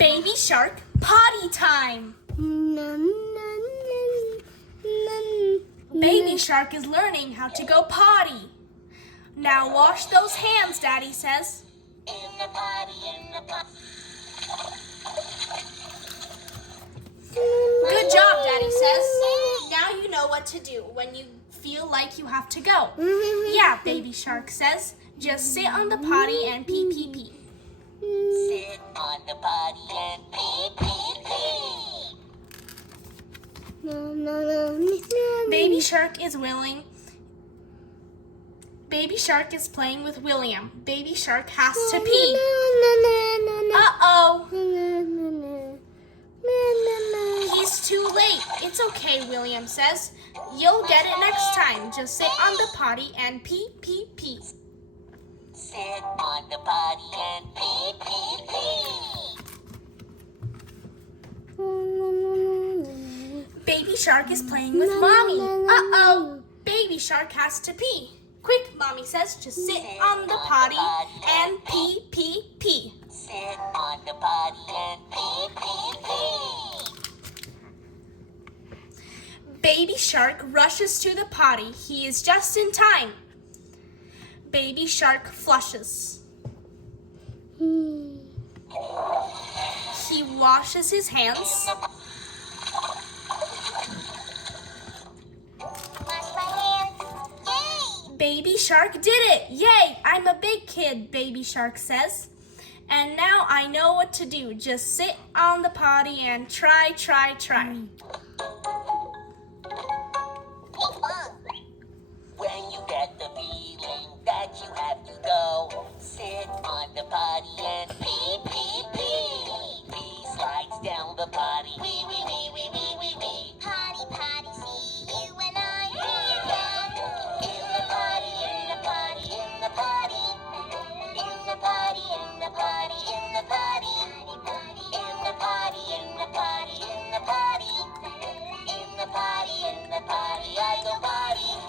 Baby shark, potty time. Baby shark is learning how to go potty. Now wash those hands, Daddy says. Good job, Daddy says. Now you know what to do when you feel like you have to go. Yeah, Baby shark says. Just sit on the potty and pee, pee, pee. Sit on the potty and pee, pee, pee. Baby shark is willing. Baby shark is playing with William. Baby shark has to pee. Uh-oh. He's too late. It's okay, William says. You'll get it next time. Just sit on the potty and pee, pee, pee. Sit on the potty and pee, pee, pee. Baby shark is playing with Mommy. Uh-oh. Baby shark has to pee. Quick, Mommy says, just sit on the potty and pee, pee, pee. Sit on the potty and pee, pee, pee. Baby shark rushes to the potty. He is just in time. Baby shark flushes. He washes his hands. Baby shark did it! Yay! I'm a big kid, Baby shark says. And now I know what to do. Just sit on the potty and try. Pinkfong. When you get the feeling that you have to go, sit on the potty and pee, pee, pee. Pee slides down the potty. Wee, wee, wee, wee, wee, wee, wee. Potty, potty, see you when I'm here. In the potty, in the potty, in the potty. In the potty, in the potty, in the potty. In the potty, in the potty, in the potty. In the potty, I go potty.